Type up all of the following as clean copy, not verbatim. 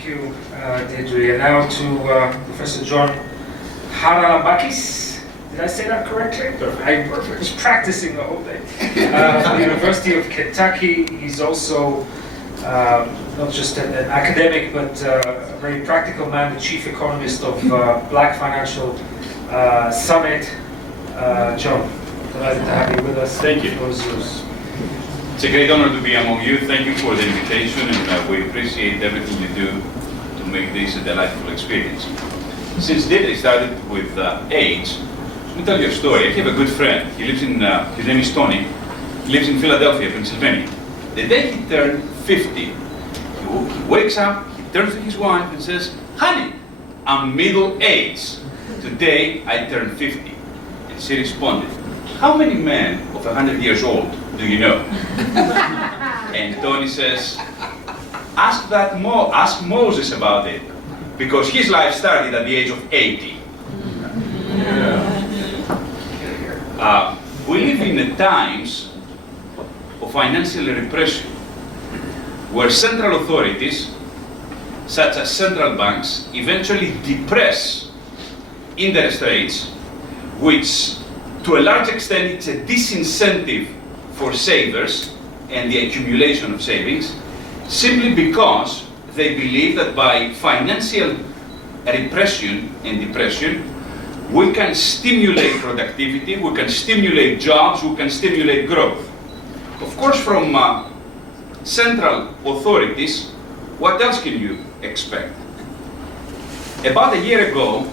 Thank you, Deidre. And now to Professor John Charalambakis. Did I say that correctly? I was practicing the whole day. From the University of Kentucky. He's also not just an academic, but a very practical man, the chief economist of Black Financial Summit. John, delighted to have you with us. Thank you. It's a great honor to be among you. Thank you for the invitation, and we appreciate everything you do to make this a delightful experience. Since Deidre started with age, let me tell you a story. I have a good friend. He lives in, his name is Tony. He lives in Philadelphia, Pennsylvania. The day he turned 50, he wakes up, he turns to his wife and says, "Honey, I'm middle-aged. Today I turned 50. And she responded, "How many men of 100 years old do you know?" And Tony says, ask Moses about it, because his life started at the age of 80. We live in the times of financial repression, where central authorities, such as central banks, eventually depress interest rates, which to a large extent it's a disincentive for savers and the accumulation of savings, simply because they believe that by financial repression and depression, we can stimulate productivity, we can stimulate jobs, we can stimulate growth. Of course, from central authorities, what else can you expect? About a year ago,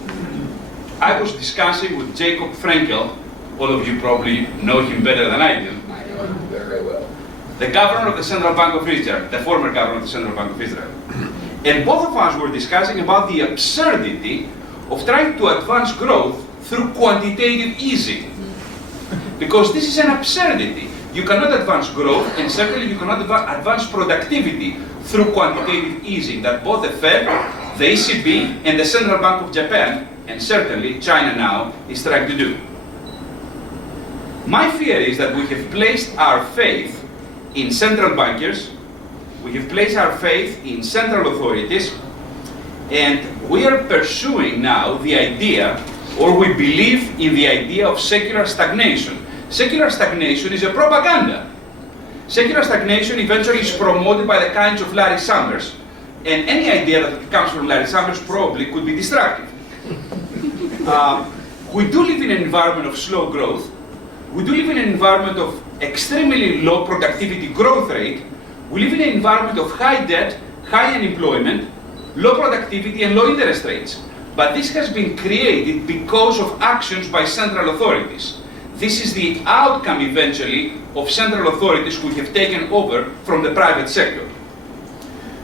I was discussing with Jacob Frenkel. All of you probably know him better than I do. I know him very well. The governor of the Central Bank of Israel, the former governor of the Central Bank of Israel. And both of us were discussing about the absurdity of trying to advance growth through quantitative easing. Because this is an absurdity. You cannot advance growth, and certainly you cannot advance productivity through quantitative easing that both the Fed, the ECB, and the Central Bank of Japan, and certainly China now, is trying to do. My fear is that we have placed our faith in central bankers, we have placed our faith in central authorities, and we are pursuing now the idea, or we believe in the idea of secular stagnation. Secular stagnation is a propaganda. Secular stagnation eventually is promoted by the kinds of Larry Summers, and any idea that comes from Larry Summers probably could be destructive. We do live in an environment of slow growth. We do live in an environment of extremely low productivity growth rate. We live in an environment of high debt, high unemployment, low productivity, and low interest rates. But this has been created because of actions by central authorities. This is the outcome eventually of central authorities who have taken over from the private sector.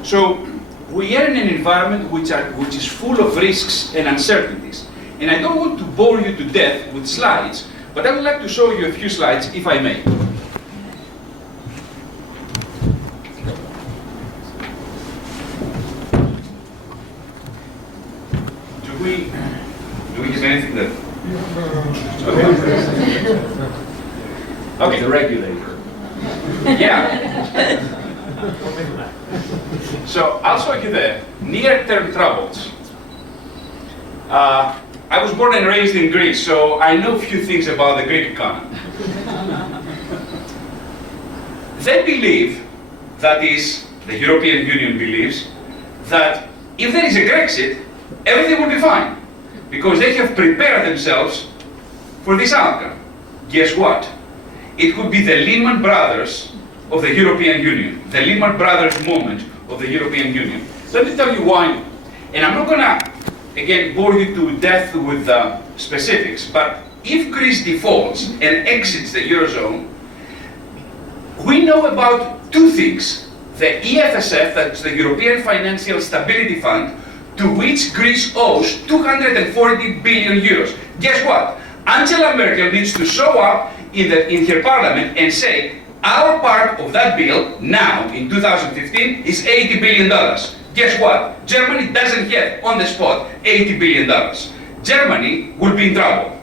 So we are in an environment which is full of risks and uncertainties. And I don't want to bore you to death with slides, but I would like to show you a few slides, if I may. Do we have anything that... Okay. The regulator. Yeah. So I'll show you the near-term troubles. I was born and raised in Greece, so I know a few things about the Greek economy. They believe, that is, the European Union believes, that if there is a Grexit, everything will be fine, because they have prepared themselves for this outcome. Guess what? It could be the Lehman Brothers of the European Union, the Lehman Brothers moment of the European Union. Let me tell you why, and I'm not going to again bore you to death with specifics, but if Greece defaults and exits the Eurozone, we know about two things. The EFSF, that's the European Financial Stability Fund, to which Greece owes 240 billion euros. Guess what? Angela Merkel needs to show up in her parliament and say, our part of that bill now in 2015 is $80 billion. Guess what? Germany doesn't have on the spot $80 billion. Germany will be in trouble.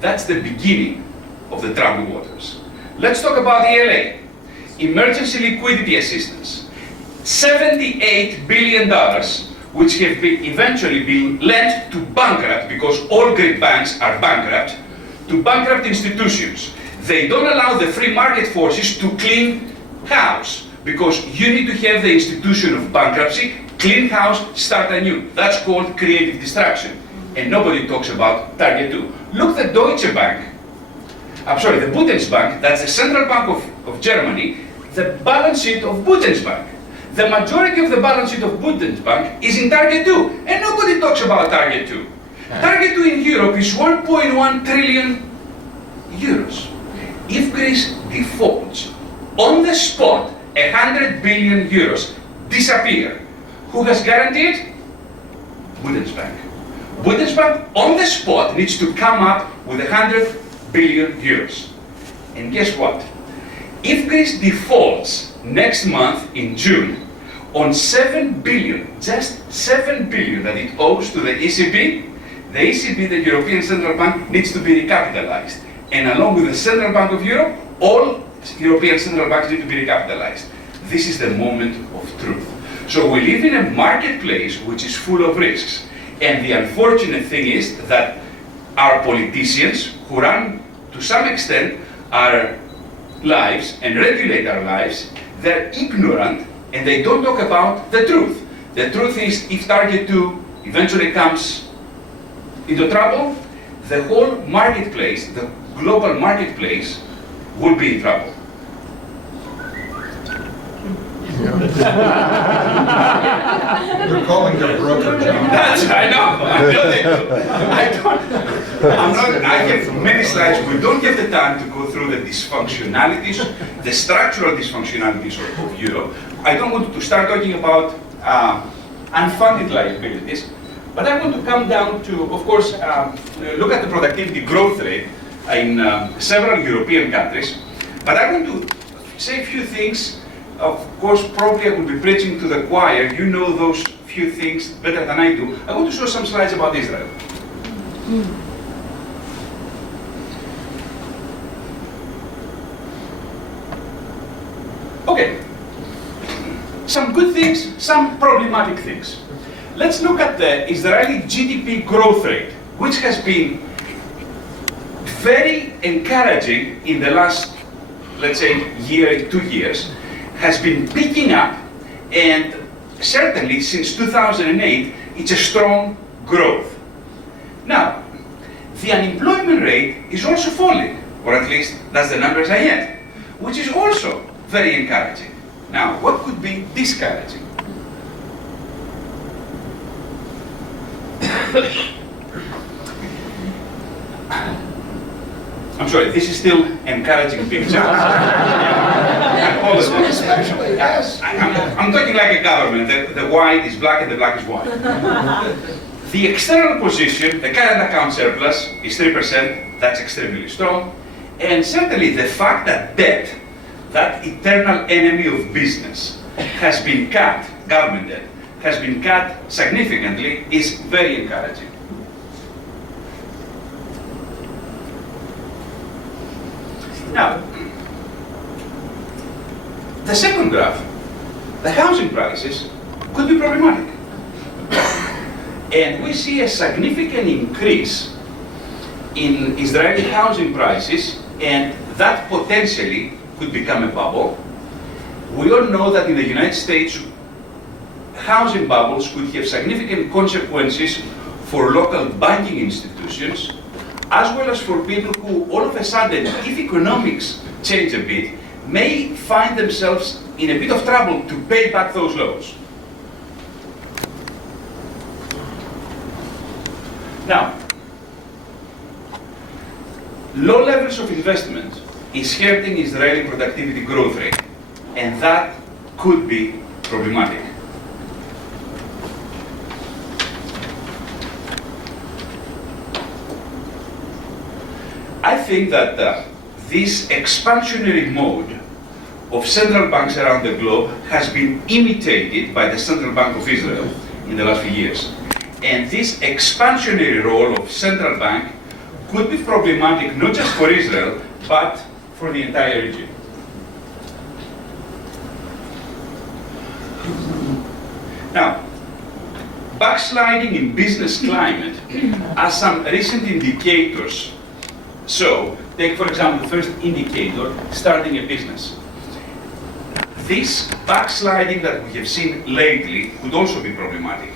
That's the beginning of the troubled waters. Let's talk about ELA. Emergency liquidity assistance. $78 billion which have eventually been lent to bankrupt, because all Greek banks are bankrupt, to bankrupt institutions. They don't allow the free market forces to clean house, because you need to have the institution of bankruptcy, clean house, start anew. That's called creative destruction. And nobody talks about target 2. Look at Deutsche Bank. I'm sorry, the Bundesbank, that's the central bank of Germany, the balance sheet of Bundesbank. The majority of the balance sheet of Bundesbank is in target 2, and nobody talks about target 2. Target 2 in Europe is 1.1 trillion euros. If Greece defaults, on the spot, 100 billion euros disappear. Who has guaranteed? Bundesbank. Bundesbank on the spot needs to come up with 100 billion euros. And guess what? If Greece defaults next month in June on 7 billion, just 7 billion that it owes to the ECB, the European Central Bank, needs to be recapitalized. And along with the Central Bank of Europe, all European central banks need to be recapitalized. This is the moment of truth. So we live in a marketplace which is full of risks. And the unfortunate thing is that our politicians, who run to some extent our lives and regulate our lives, they're ignorant and they don't talk about the truth. The truth is, if target 2 eventually comes into trouble, the whole marketplace, the global marketplace, will be in trouble. You're calling the broker, John. That's, I know, I have many slides. We don't have the time to go through the dysfunctionalities, the structural dysfunctionalities of Europe. I don't want to start talking about unfunded liabilities, but I want to come down to, of course, look at the productivity growth rate in several European countries. But I want to say a few things. Of course, probably I will be preaching to the choir. You know those few things better than I do. I want to show some slides about Israel. Okay. Some good things, some problematic things. Let's look at the Israeli GDP growth rate, which has been very encouraging in the last, let's say, year, 2 years. Has been picking up, and certainly since 2008, it's a strong growth. Now, the unemployment rate is also falling, or at least that's the numbers I had, which is also very encouraging. Now, what could be discouraging? I'm sorry, this is still encouraging picture. I apologize. Especially, yes. I'm talking like a government. The white is black and the black is white. The external position, the current account surplus, is 3%. That's extremely strong. And certainly the fact that debt, that eternal enemy of business, has been cut, government debt, has been cut significantly, is very encouraging. Now, the second graph, the housing prices, could be problematic. And we see a significant increase in Israeli housing prices, and that potentially could become a bubble. We all know that in the United States, housing bubbles could have significant consequences for local banking institutions, as well as for people who, all of a sudden, if economics change a bit, may find themselves in a bit of trouble to pay back those loans. Now, low levels of investment is hurting Israeli productivity growth rate, and that could be problematic. I think that this expansionary mode of central banks around the globe has been imitated by the Central Bank of Israel in the last few years. And this expansionary role of central bank could be problematic not just for Israel, but for the entire region. Now, backsliding in business climate, as some recent indicators show, take for example the first indicator, starting a business. This backsliding that we have seen lately could also be problematic.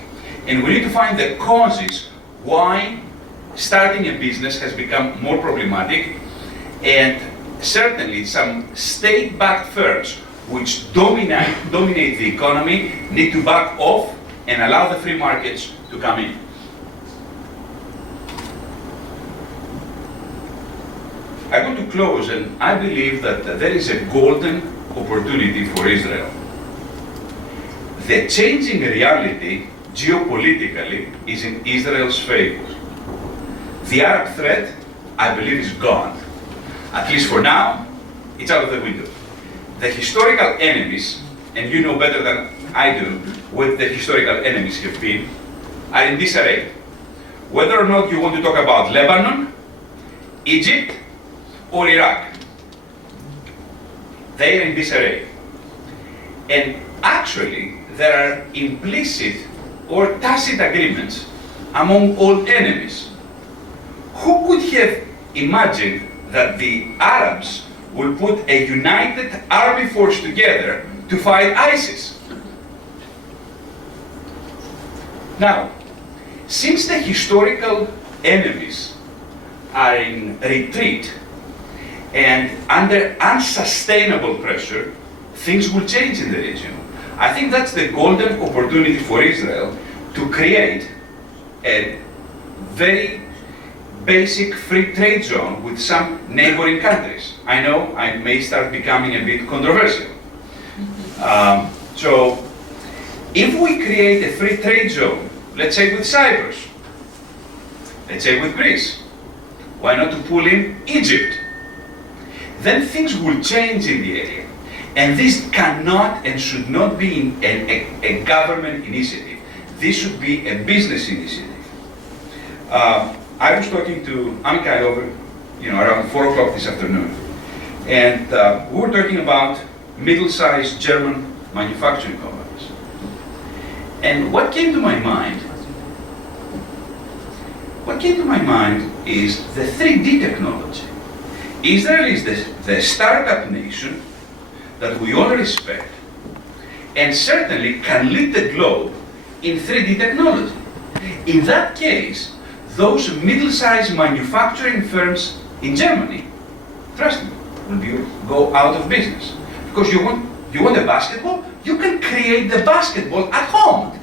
And we need to find the causes why starting a business has become more problematic, and certainly some state-backed firms which dominate the economy need to back off and allow the free markets to come in. I want to close, and I believe that there is a golden opportunity for Israel. The changing reality geopolitically is in Israel's favor. The Arab threat, I believe, is gone. At least for now, it's out of the window. The historical enemies, and you know better than I do what the historical enemies have been, are in disarray. Whether or not you want to talk about Lebanon, Egypt, or Iraq, they are in disarray. And actually, there are implicit or tacit agreements among all enemies. Who could have imagined that the Arabs will put a united army force together to fight ISIS? Now, since the historical enemies are in retreat and under unsustainable pressure, things will change in the region. I think that's the golden opportunity for Israel to create a very basic free trade zone with some neighboring countries. I know I may start becoming a bit controversial. So if we create a free trade zone, let's say with Cyprus, let's say with Greece, why not to pull in Egypt? Then things will change in the area. And this cannot and should not be a government initiative. This should be a business initiative. I was talking to Amikai over, around 4 o'clock this afternoon, and we were talking about middle-sized German manufacturing companies. And what came to my mind is the 3D technology. Israel is the startup nation that we all respect, and certainly can lead the globe in 3D technology. In that case, those middle-sized manufacturing firms in Germany, trust me, will go out of business. Because you want a basketball? You can create the basketball at home.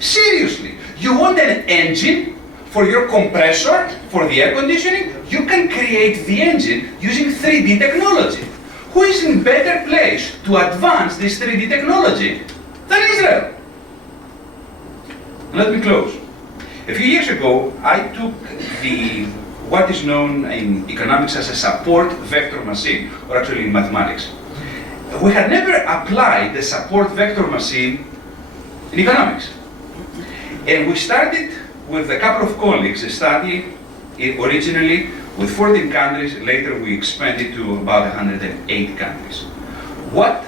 Seriously, you want an engine for your compressor, for the air conditioning? You can create the engine using 3D technology. Who is in better place to advance this 3D technology than Israel? Let me close. A few years ago, I took what is known in economics as a support vector machine, or actually in mathematics. We had never applied the support vector machine in economics. And we started with a couple of colleagues a study originally with 14 countries. Later we expanded to about 108 countries. What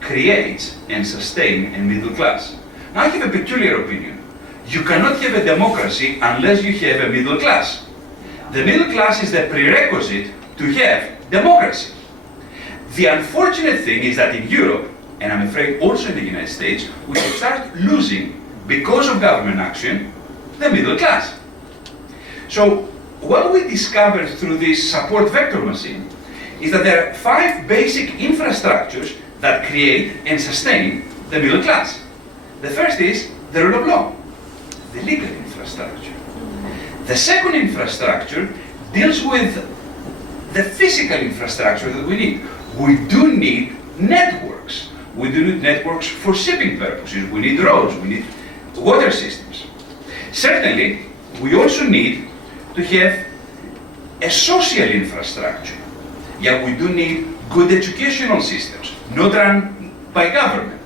creates and sustains a middle class? Now I have a peculiar opinion. You cannot have a democracy unless you have a middle class. The middle class is the prerequisite to have democracy. The unfortunate thing is that in Europe, and I'm afraid also in the United States, we should start losing, because of government action, the middle class. So what we discovered through this support vector machine is that there are 5 basic infrastructures that create and sustain the middle class. The first is the rule of law, the legal infrastructure. The second infrastructure deals with the physical infrastructure that we need. We do need networks. We do need networks for shipping purposes. We need roads, we need water systems. Certainly, we also need to have a social infrastructure. Yeah, we do need good educational systems, not run by government.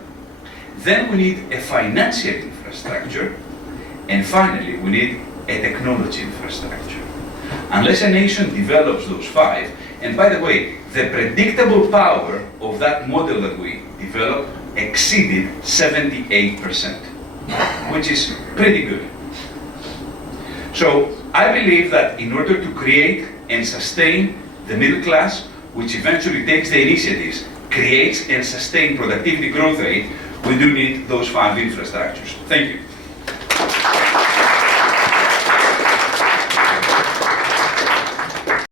Then we need a financial infrastructure, and finally, we need a technology infrastructure. Unless a nation develops those 5, and by the way, the predictable power of that model that we developed exceeded 78%. which is pretty good. So I believe that in order to create and sustain the middle class, which eventually takes the initiatives, creates and sustains productivity growth rate, we do need those 5 infrastructures. Thank you.